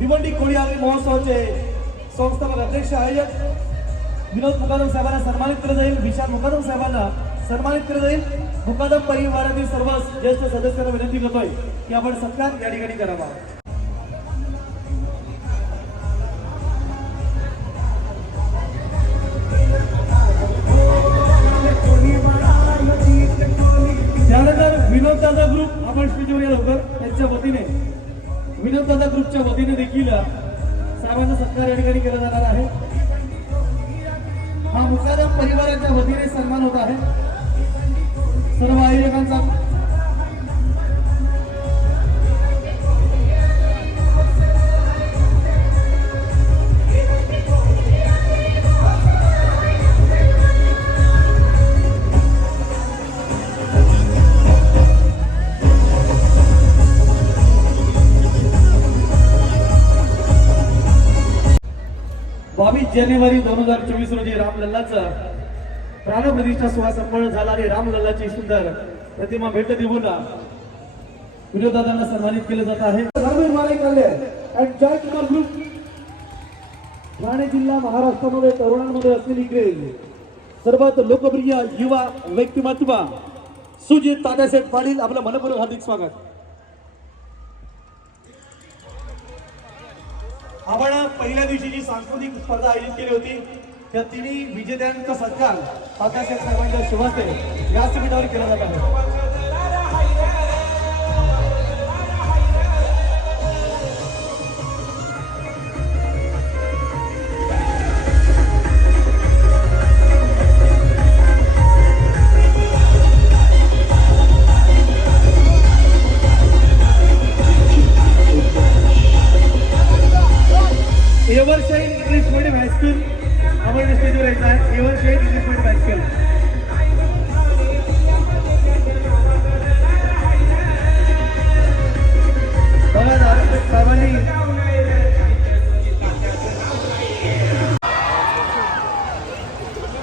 भिवंडी कोळी आगरी महोत्सवाचे संस्थापक अध्यक्ष आयोजक विनोद मुकादम साहेबांना सन्मानित केलं जाईल. विशाल मुकादम साहेबांना सन्मानित केलं जाईल. मुकादम परिवारातील सर्व ज्येष्ठ सदस्यांना विनंती करतोय की आपण सत्कार या ठिकाणी करावा. हा मुकादम परिवाराच्या वतीने सन्मान होत आहे. सर्व आयोजकांचा जानेवारी दोन हजार चोवीस रोजी रामलल्लाचा प्राणप्रतिष्ठा सोहळा संपन्न झाला आणि रामलल्लाची सुंदर प्रतिमा भेट देऊन विनोदादांना सन्मानित केलं जात आहे. ठाणे जिल्हा महाराष्ट्रामध्ये तरुणांमध्ये असलेली क्रेज सर्वात लोकप्रिय युवा व्यक्तिमत्व सुजित तात्यासाहेब पाटील आपलं मनपूर्वक हार्दिक स्वागत. आपण पहिल्या दिवशी जी सांस्कृतिक स्पर्धा आयोजित केली होती त्या तिन्ही विजेत्यांचा सत्कार तात्यासाहेब साहेबांच्या शुभस्ते व्यासपीठावर केला जात आहे.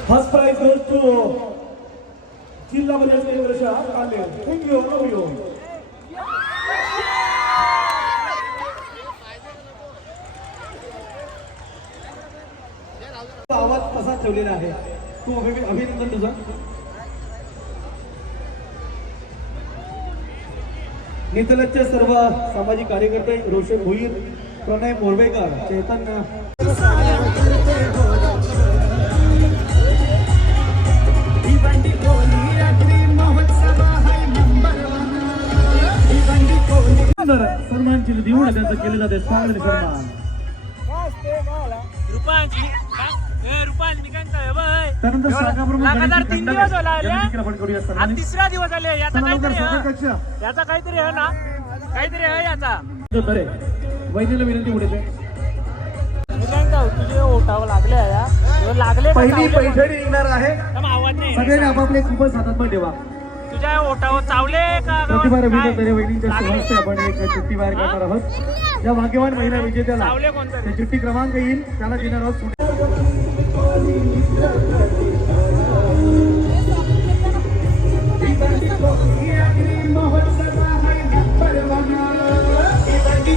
फर्स्ट प्राइज गोes टू जिल्हा परिषद वर्षा काले थँक्यू लव यू आवाज कसा ठेवलेला आहे? तू अभि- अभिनंदन तुझं. नितलजचे सर्व सामाजिक कार्यकर्ते रोशन भोईर प्रणय मोरवेकर चैतन्य. सुंदर सन्मान चिन्ह देऊन त्यांचं केले जाते. स्वागत सन्मान. त्यानंतर शाखाप्रमुख तिसरा दिवस आले. याचा काहीतरी याचा काहीतरी आहे ना? काहीतरी आहे याचा. बरे वैद्यला विनंती पुढे तुझे ओटावं लागले लागले पहिली? पैठणी निघणार आहे. सगळ्यांनी आपापले खूपच हातात ठेवा. तुझ्या ओटावर चावले का? प्रतिभा? रवींद्र वहिनींच्या? शुभहस्ते आपण एक चिठ्ठी बाहेर करणार आहोत. ज्या भाग्यवान महिला विजेत्याला चावले कोणतरी? ते चिठ्ठी क्रमांक येईल. त्याला देणार आहोत पुढे. भिवंडी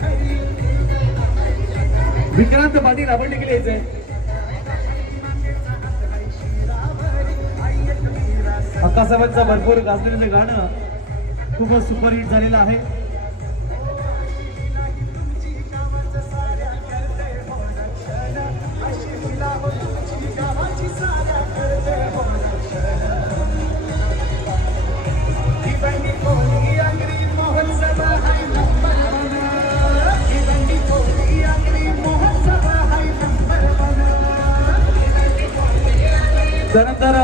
खरी विक्रांत पाटील आपण देखील यायचंय. अक्कासाहेबांचं भरपूर गाजलेलं गाणं खूपच सुपरहिट झालेलं आहे. त्यानंतर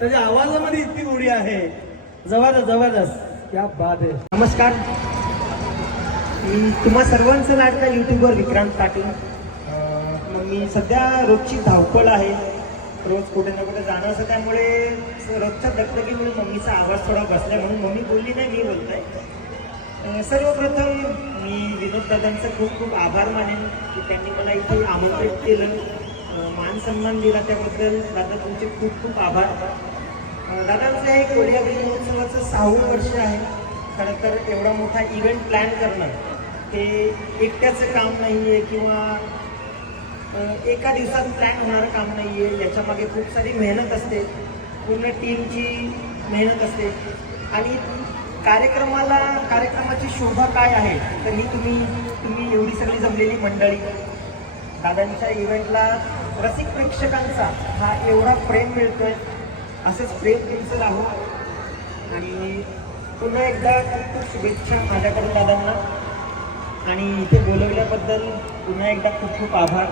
त्याच्या आवाजामध्ये इतकी गोडी आहे. जबरदस्त जबरदस्त. क्या बात आहे. नमस्कार. मी तुम्हा सर्वांचं लाडका युट्यूबर विक्रांत पाटील. मम्मी सध्या रोजची धावपळ आहे. रोज कुठे ना कुठे जाणं असं त्यामुळे रोजच्या दगदगीमुळे मम्मीचा आवाज थोडा बसला म्हणून मम्मी बोलली नाही मी बोलतोय. सर्वप्रथम मी विनोद दादांचं खूप खूप आभार मानेन की त्यांनी मला इथे आमंत्रित केलं. मान सन्मान दिला त्याबद्दल. दादा तुमचे खूप खूप आभार. दादांचं हे कोरिया महोत्सवाचं सहावं वर्ष आहे. खरं तर एवढा मोठा इव्हेंट प्लॅन करणं हे एकट्याचं काम नाही आहे किंवा एका दिवसात प्लॅन होणारं काम नाही आहे याच्यामागे खूप सारी मेहनत असते. पूर्ण टीमची मेहनत असते. आणि कार्यक्रमाला कार्यक्रमाची शोभा काय आहे? तर ही तुम्ही तुम्ही एवढी सगळी जमलेली मंडळी. दादांच्या इव्हेंटला रसिक प्रेक्षकांचा हा एवढा प्रेम मिळतोय. असंच प्रेम तुमचं राहू. आणि पुन्हा एकदा खूप खूप शुभेच्छा माझ्याकडून दादांना. आणि इथे बोलवल्याबद्दल पुन्हा एकदा खूप खूप आभार.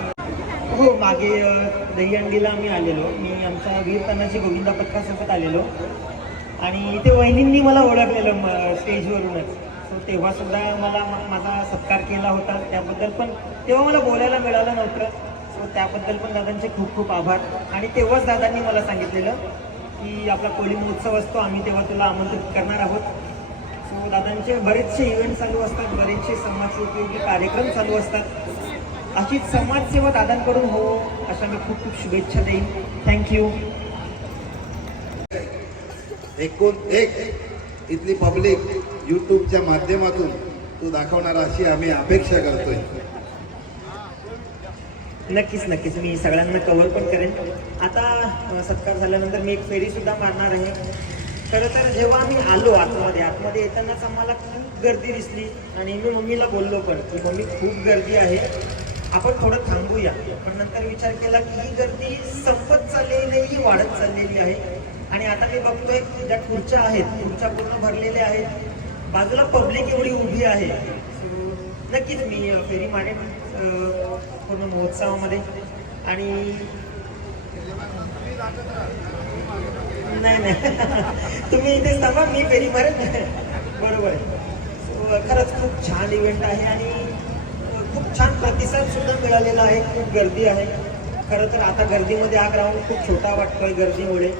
हो मागे दहीहंडीला आम्ही आलेलो. मी आमच्या वीर तानाजी गोविंदा पथकासोबत आलेलो. आणि इथे वहिनींनी मला ओळखलेलं म- स्टेजवरूनच. सो तेव्हा सुद्धा मला माझा सत्कार केला होता. त्याबद्दल पण तेव्हा मला बोलायला मिळालं नव्हतं. सो त्याबद्दल पण दादांचे खूप खूप आभार. आणि तेव्हाच दादांनी मला सांगितलेलं की आपला कोळी महोत्सव असतो. आम्ही तेव्हा तुला आमंत्रित करणार आहोत. सो दादांचे बरेचसे इव्हेंट चालू असतात. बरेचसे समाजोपयोगी कार्यक्रम चालू असतात. अशीच समाजसेवा दादांकडून हो अशा मी खूप खूप शुभेच्छा देईन. थँक्यू एकूण एक इथली पब्लिक यूट्यूबच्या माध्यमातून तू दाखवणार अशी आम्ही अपेक्षा करतोय. नक्कीच नक्कीच. मी सगळ्यांना कव्हर पण करेन. आता सत्कार झाल्यानंतर मी एक फेरी सुद्धा मारणार आहे. खरं तर जेव्हा आम्ही आलो आतमध्ये आतमध्ये येतानाच आम्हाला खूप गर्दी दिसली. आणि मी मम्मीला बोललो पण की मम्मी खूप गर्दी आहे. आपण थोडं थांबूया. पण नंतर विचार केला की ही गर्दी संपत चाललेली नाही ही वाढत चाललेली आहे. आणि आता मी बघतोय ज्या खुर्च्या आहेत खुर्च्या पूर्ण भरलेल्या आहेत बाजूला पब्लिक एवढी उभी आहे. नक्कीच मी फेरी मारेन पूर्ण महोत्सवामध्ये आणि नाही नाही. तुम्ही इथे सांगा मी फेरी मारेन बरोबर. आहे खरंच खूप छान इव्हेंट आहे आणि खूप छान प्रतिसाद सुद्धा मिळालेला आहे. खूप गर्दी आहे. खरं तर आता गर्दीमध्ये हा ग्राउंड खूप छोटा वाटतोय गर्दीमुळे.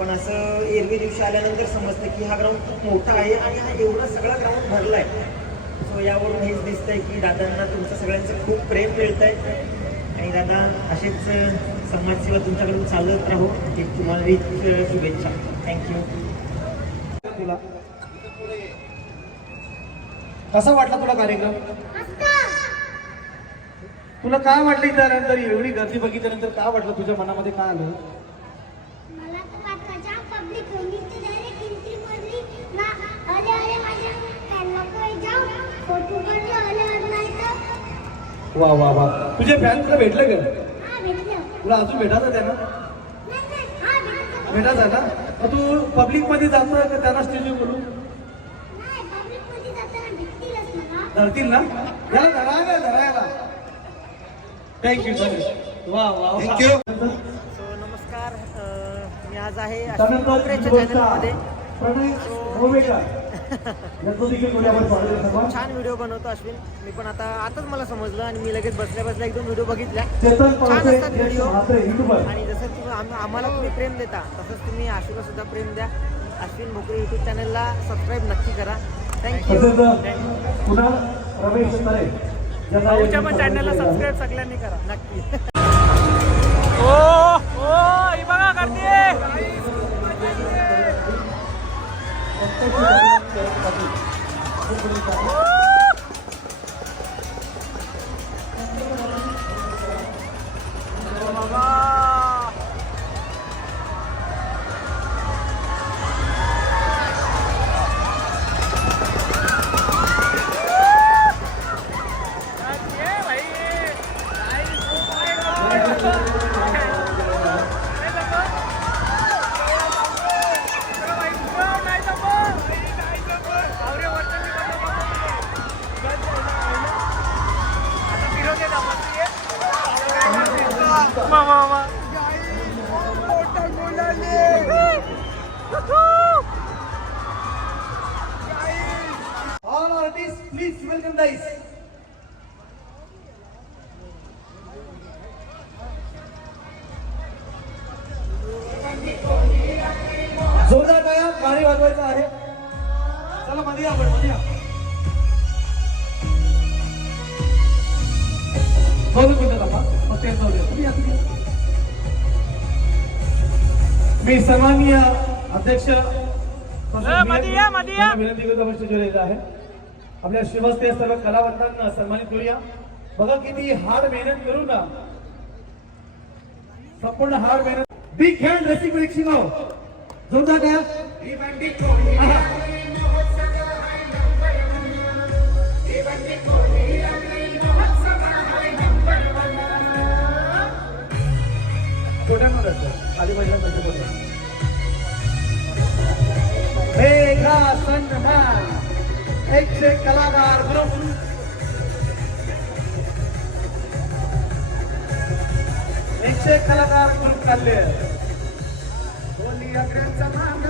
पण असं एरवी दिवशी आल्यानंतर समजतं की हा ग्राउंड खूप मोठा आहे आणि हा एवढा सगळा ग्राउंड भरला आहे सो यावरून हेच दिसतंय की दादांना तुमचं सगळ्यांचं खूप प्रेम मिळत आहे आणि दादा असेच समाजसेवा तुमच्याकडून चालत राहू. ही तुम्हाला शुभेच्छा. थँक्यू तुला. कसा वाटला तुला कार्यक्रम? तुला काय वाटलं इथं आल्यानंतर? एवढी गर्दी बघितल्यानंतर काय वाटलं तुझ्या मनामध्ये? काय आलं? वा वा वा. तुझे फॅन तुला भेटलं का? हा भेटलं. तुला अजून भेटायचं त्यांना नाही नाही. हा भेटलं. भेटायचं ना? मग तू पब्लिकमध्ये जातो का त्यांना स्टेजवर बोलू? नाही पब्लिकमध्ये जाताना भेटतीलच मला. धरतील ना? याला धरायला धरायला. थँक्यू वा वा वा. थँक्यू नमस्कार. मी आज आहे प्रणय गोवेकर. छान व्हिडिओ बनवतो अश्विन. मी पण आता आताच मला समजलं आणि मी लगेच बसल्या बसल्या एक दोन व्हिडिओ बघितल्या. चेतन छान असतात व्हिडिओ आणि जसं तुम्ही आम- आम्हाला तुम्ही प्रेम देता तसंच तुम्ही आशूला सुद्धा प्रेम द्या. अश्विन भोकरे यूट्यूब चॅनलला सबस्क्राईब नक्की करा. थँक्यू पण चॅनलला सबस्क्राईब सगळ्यांनी करा. नक्की. ओ ओ ही बघा गर्दी Thank you. welcome guys. जोरदार पाया गाणी वाजवायचं आहे. चला मध्ये आपण मध्ये दोन मिनिटं बाबा फक्त मी सन्माननीय अध्यक्ष विनंती करतो आहे. आपल्या शिवस्ते सर्व कलावंतांना सन्मानित करूया. बघा किती हार्ड मेहनत करू ना. संपूर्ण हार्ड मेहनत. बिग हँड रसिक नाव जोरदार काय छोट्या खाली एकशे कलाकार ग्रुप एकशे कलाकार ग्रुप चालले. कोणी अग्र्यांचा मान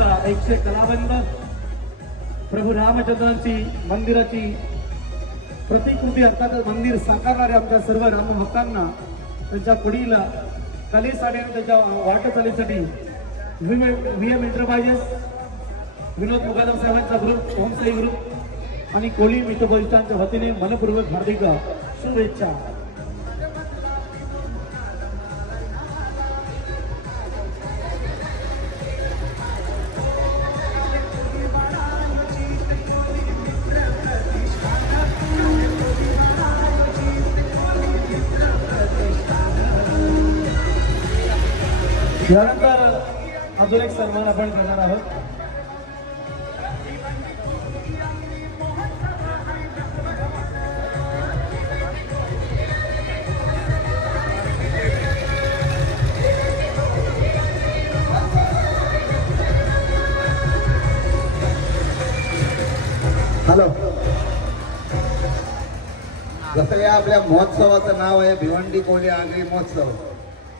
आमचा एकशे कलाबंद प्रभू रामचंद्रांची मंदिराची प्रतिकृती अर्थातच मंदिर साकारणाऱ्या आमच्या सर्व रामभक्तांना त्यांच्या पुढील कलेसाठी आणि त्यांच्या वाटचालीसाठी V M enterprises Vinod Mugadam साहेबांचा ग्रुप होमस्टे ग्रुप आणि कोली मित्रपरिष्ठांच्या वतीने मनपूर्वक हार्दिक शुभेच्छा. यानंतर अजून एक सन्मान आपण करणार आहोत. हॅलो. जसं या आपल्या महोत्सवाचं नाव आहे भिवंडी कोळी आगरी महोत्सव.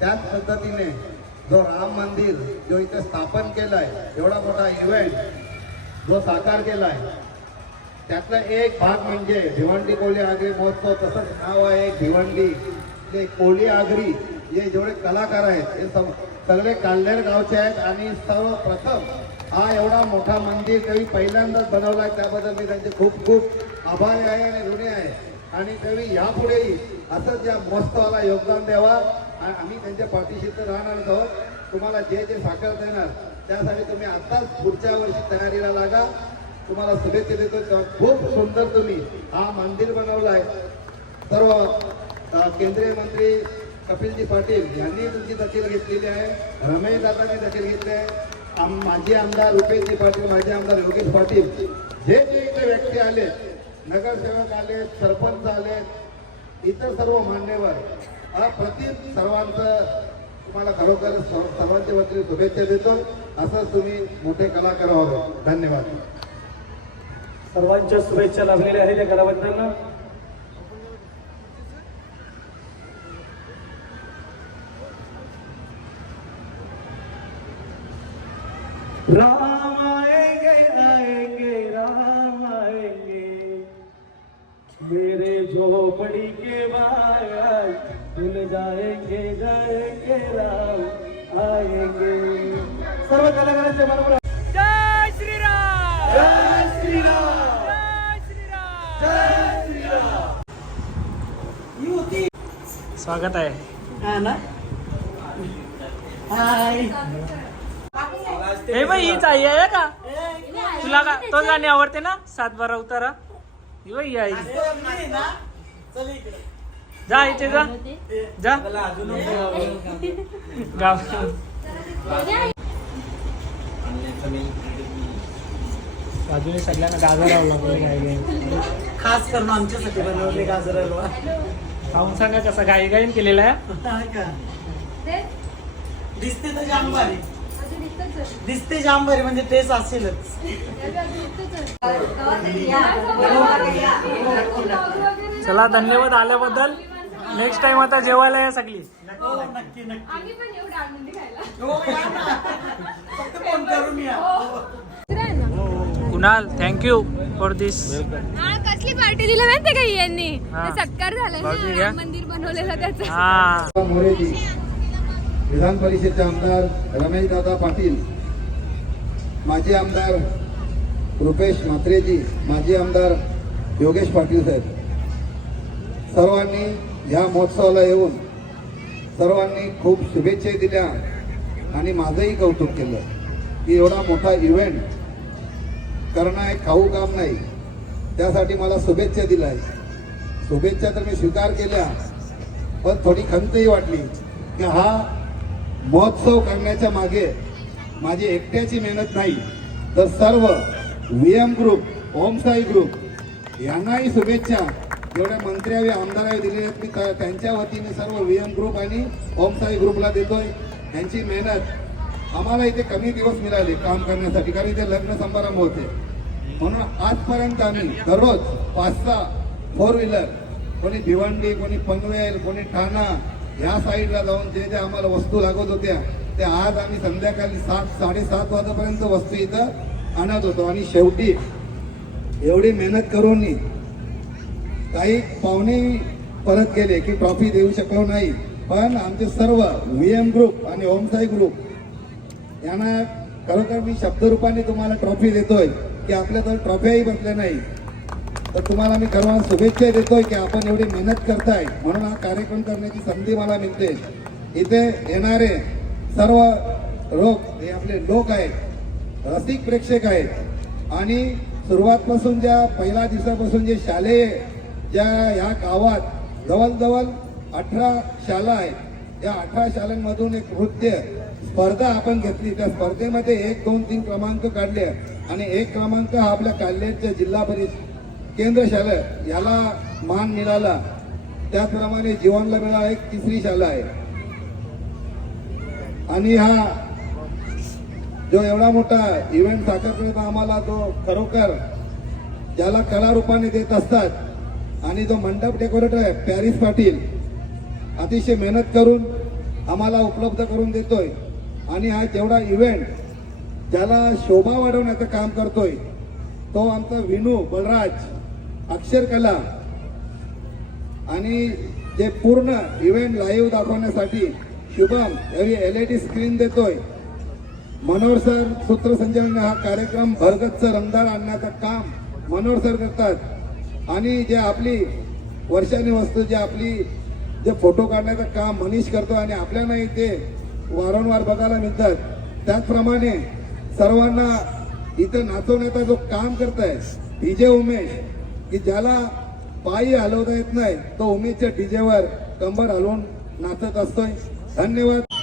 त्याच पद्धतीने जो राम मंदिर जो इथे स्थापन केलाय एवढा मोठा इव्हेंट जो साकार केलाय त्यातला एक भाग म्हणजे भिवंडी कोळी आगरी महोत्सव. तसंच नाव आहे भिवंडी. ते कोळी आगरी हे जेवढे कलाकार आहेत हे सगळे काल्हेर गावचे आहेत. आणि सर्वप्रथम हा एवढा मोठा मंदिर कवी पहिल्यांदाच बनवला आहे त्याबद्दल मी त्यांचे खूप खूप आभारी आहे आणि ऋणी आहे. आणि कवी यापुढेही असंच या महोत्सवाला योगदान द्यावा. आणि आम्ही त्यांच्या पाठीशी तर राहणार आहोत. तुम्हाला जे जे साकारता देणार त्यासाठी तुम्ही आत्ताच पुढच्या वर्षी तयारीला लागा. तुम्हाला शुभेच्छा देतो. खूप सुंदर तुम्ही हा मंदिर बनवला आहे. सर्व केंद्रीय मंत्री कपिलजी पाटील यांनी तुमची दखल घेतलेली आहे. रमेश दादांनी दखल घेतली आहे. आम माजी आमदार रुपेशजी पाटील माजी आमदार योगेश पाटील जे जे इथे व्यक्ती आले नगरसेवक आले सरपंच आले इतर सर्व मान्यवर अप्रतिम सर्वांचं तुम्हाला खरोखर सर्व- सर्वांच्या वतीने शुभेच्छा देतो. असंच तुम्ही मोठे कलाकार व्हावे धन्यवाद. सर्वांच्या शुभेच्छा लाभलेल्या आहेत या कलावंतांना. राम आएंगे आएंगे राम आएंगे। मेरे झोपड़ी के बाहर जाएंगे जाएंगे राम आएंगे। सर्व कलाकारांचे बरोबर जय श्रीराम! जय श्रीराम! जय श्रीराम! स्वागत आहे. हे बाई हीच आई आहे का? तुला का तो गाणी आवडते ना? सात बारा उतारा. ही बाई आई. जा इथे जा. जा. गाव. बाजूने सगळ्यांना गाजर लावला खास करून आमच्यासाठी बनवले गाजर हलवा. पाहून सांगा कसा गाई गाईन केलेला आहे. हा का? दिसते तर जाम भारी दिसते जाम भारी म्हणजे तेच असेलच. चला धन्यवाद आल्याबद्दल. नेक्स्ट टाइम आता जेवायला या सगळी. हो नक्की नक्की आम्ही पण एवढं आनंदी खायला हो या ना. फक्त फोन करून या. आहे ना? कुणाल थँक्यू फॉर दिस हा कसली पार्टी दिली माहितीये का यांनी? हा. ते सत्कार घ्या. राम मंदिर बनवलेलं त्याचं. हा. मोरेजी विधान परिषदचे आमदार रमेश दादा पाटील माजी आमदार रुपेश म्हात्रेजी माजी आमदार योगेश पाटील साहेब. सर्वांनी या महोत्सवाला येऊन सर्वांनी खूप शुभेच्छा दिल्या आणि माझंही कौतुक केलं की एवढा मोठा इव्हेंट करणं हे खाऊ काम नाही. त्यासाठी मला शुभेच्छा दिल्या. शुभेच्छा तर मी स्वीकार केल्या पण थोडी खंतही वाटली की हा महोत्सव करण्याच्या मागे माझी एकट्याची मेहनत नाही. तर सर्व V M group Omsai group यांनाही शुभेच्छा. जेवढ्या मंत्र्यावी आमदारावी दिले आहेत. मी त्यांच्या वतीने सर्व व्ही एम ग्रुप आणि ओमसाई ग्रुपला देतोय. यांची मेहनत आम्हाला इथे कमी दिवस मिळाले काम करण्यासाठी कारण इथे लग्न समारंभ होते. म्हणून आजपर्यंत आम्ही दररोज पाच सहा फोर व्हीलर कोणी भिवंडी कोणी पनवेल कोणी ठाणा ह्या साईडला जाऊन जे जे आम्हाला वस्तू लागत होत्या ते आज आम्ही संध्याकाळी सात साडेसात वाजेपर्यंत वस्तू इथं आणत होतो. आणि शेवटी एवढी मेहनत करून काही पाहुणे परत केले की ट्रॉफी देऊ शकलो नाही. पण आमचे सर्व व्ही एम ग्रुप आणि ओमसाई ग्रुप यांना खरोखर मी शब्दरूपाने तुम्हाला ट्रॉफी देतोय की आपल्या तर ट्रॉफीही बसल्या नाही. तर तुम्हाला मी खरं शुभेच्छा देतोय की आपण एवढी मेहनत करताय. म्हणून हा कार्यक्रम करण्याची संधी मला मिळते. इथे येणारे सर्व लोक हे आपले लोक आहेत रसिक प्रेक्षक आहेत. आणि सुरुवातपासून ज्या पहिल्या दिवसापासून जे शालेय ज्या ह्या गावात जवळजवळ अठरा शाळा आहेत. या अठरा शाळांमधून एक नृत्य स्पर्धा आपण घेतली. त्या स्पर्धेमध्ये एक दोन तीन क्रमांक काढले आणि एक क्रमांक हा आपल्या काल्हेरच्या जिल्हा परिषद केंद्र शाला याला मान मिळाला. त्याचप्रमाणे जीवनला मिळाला एक तिसरी शाला आहे. आणि हा जो एवढा मोठा इव्हेंट साकार करत आम्हाला तो खरोखर ज्याला कला रूपाने देत असतात आणि जो मंडप डेकोरेटर आहे पॅरिस पाटील अतिशय मेहनत करून आम्हाला उपलब्ध करून देतोय. आणि हा जेवढा इव्हेंट ज्याला शोभा वाढवण्याचं काम करतोय तो आमचा विनू बलराज अक्षरकला आणि जे पूर्ण इव्हेंट लाईव्ह दाखवण्यासाठी शुभम यावी एल ई डी स्क्रीन देतोय. मनोहर सर सूत्रसंचालन हा कार्यक्रम भरगच्च रंगदार आणण्याचं काम मनोहर सर करतात. आणि जे आपली वर्षानी वस्तू जे आपली जे फोटो काढण्याचं काम मनीष करतो आणि आपल्यालाही ते वारंवार बघायला मिळतात. त्याचप्रमाणे सर्वांना इथं नाचवण्याचा जो काम करताय डीजे उमेश की ज्याला पायी हलवता येत नाही तो उमेशच्या डीजेवर कंबर हलवून नाचत असतोय. धन्यवाद.